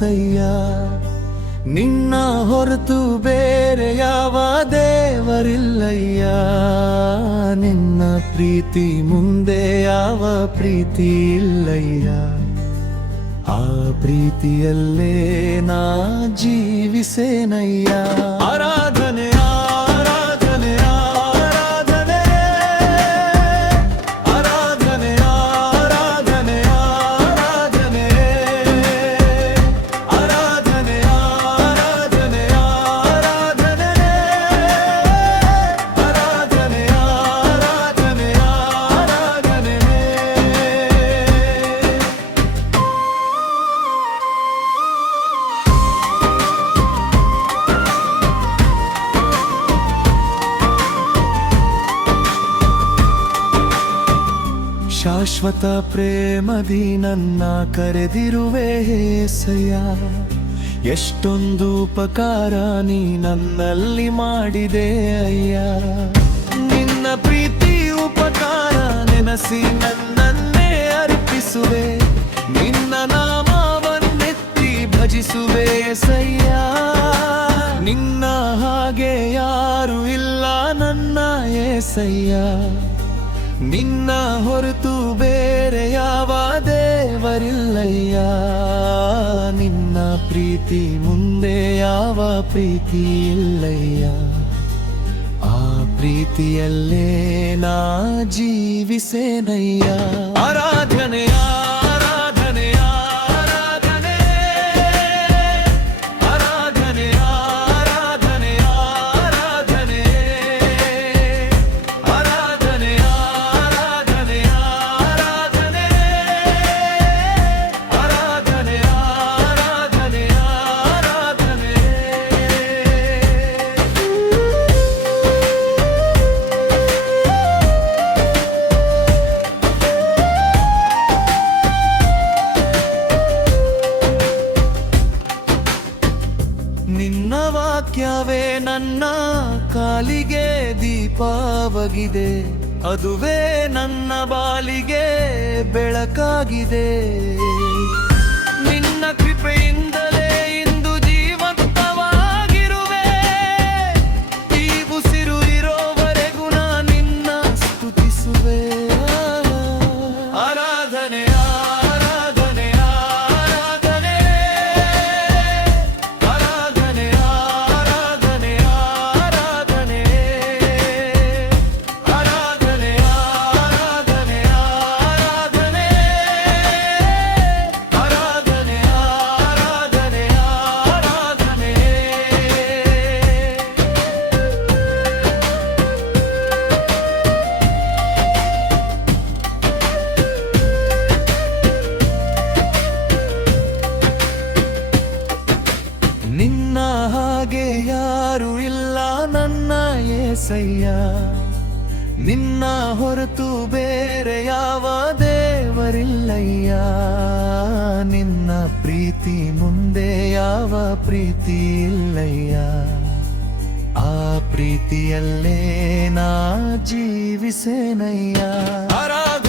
ಏಸಯ್ಯ. ನಿನ್ನ ಹೊರತು ಬೇರೆ ಯಾವ ದೇವರಿಲ್ಲಯ್ಯ. ನಿನ್ನ ಪ್ರೀತಿ ಮುಂದೆ ಯಾವ ಪ್ರೀತಿ ಇಲ್ಲಯ್ಯ. ಆ ಪ್ರೀತಿಯಲ್ಲೇ ನಾ ಜೀವಿಸೇನಯ್ಯ. ಆರಾಧನೆ ಆರಾಧನೆ ಆರಾಧನೆ ಆರಾಧನೆ ಆರಾಧನೆ ಆರಾಧನೆ ಆರಾಧನೆ ಆರಾಧನೆ ಆರಾಧನೆ ಆರಾಧನೆ ಆರಾಧನೆ ಆರಾಧನೆ. ಶಾಶ್ವತ ಪ್ರೇಮದಿ ನನ್ನ ಕರೆದಿರುವೆ ಏಸಯ್ಯ. ಎಷ್ಟೊಂದು ಉಪಕಾರ ನೀ ನನ್ನಲ್ಲಿ ಮಾಡಿದೆ ಅಯ್ಯ. ನಿನ್ನ ಪ್ರೀತಿ ಉಪಕಾರ ನೆನಸಿ ನನ್ನನ್ನೇ ಅರ್ಪಿಸುವೆ. ನಿನ್ನ ನಾಮವನ್ನೆತ್ತಿ ಭಜಿಸುವೆ ಏಸಯ್ಯ. ನಿನ್ನ ಹಾಗೆ ಯಾರು ಇಲ್ಲ ನನ್ನ ಏಸಯ್ಯ. ನಿನ್ನ ಹೊರತು ಬೇರೆ ಯಾವ ದೇವರಿಲ್ಲಯ್ಯ. ನಿನ್ನ ಪ್ರೀತಿ ಮುಂದೆ ಯಾವ ಪ್ರೀತಿ ಇಲ್ಲಯ್ಯ. ಆ ಪ್ರೀತಿಯಲ್ಲೇ ನಾ ಜೀವಿಸೇನಯ್ಯ. ಆರಾಧನೆ ಆರಾಧನೆ ಆರಾಧನೆ ಆರಾಧನೆ ಆರಾಧನೆ ಆರಾಧನೆ ಆರಾಧನೆ ಆರಾಧನೆ ಆರಾಧನೆ ಆರಾಧನೆ ಆರಾಧನೆ ಆರಾಧನೆ. ನಿನ್ನ ವಾಕ್ಯವೇ ನನ್ನ ಕಾಲಿಗೆ ದೀಪವಾಗಿದೆ. ಅದುವೇ ನನ್ನ ಬಾಳಿಗೆ ಬೆಳಕಾಗಿದೆ. ನಿನ್ನ ಕೃಪೆಯಿಂದಲೇ ಇಂದು ಜೀವಂತವಾಗಿರುವೆ. ಈ ಉಸಿರು ಇರೋವರೆಗೂ ನಾ ನಿನ್ನ ಸ್ತುತಿಸುವೆ. ಆರಾಧನೆ ಆರಾಧನೆ ಆರಾಧನೆ ಆರಾಧನೆ ಆರಾಧನೆ ಆರಾಧನೆ ಆರಾಧನೆ ಆರಾಧನೆ ಆರಾಧನೆ ಆರಾಧನೆ ಆರಾಧನೆ ಆರಾಧನೆ. ನಿನ್ನ ಹಾಗೆ ಯಾರು ಇಲ್ಲ ನನ್ನ ಏಸಯ್ಯ. ನಿನ್ನ ಹೊರತು ಬೇರೆ ಯಾವ ದೇವರಿಲ್ಲಯ್ಯ. ನಿನ್ನ ಪ್ರೀತಿ ಮುಂದೆ ಯಾವ ಪ್ರೀತಿ ಇಲ್ಲಯ್ಯ. ಆ ಪ್ರೀತಿಯಲ್ಲೇ ನಾ ಜೀವಿಸೇನಯ್ಯ. ಆರಾಧನೆ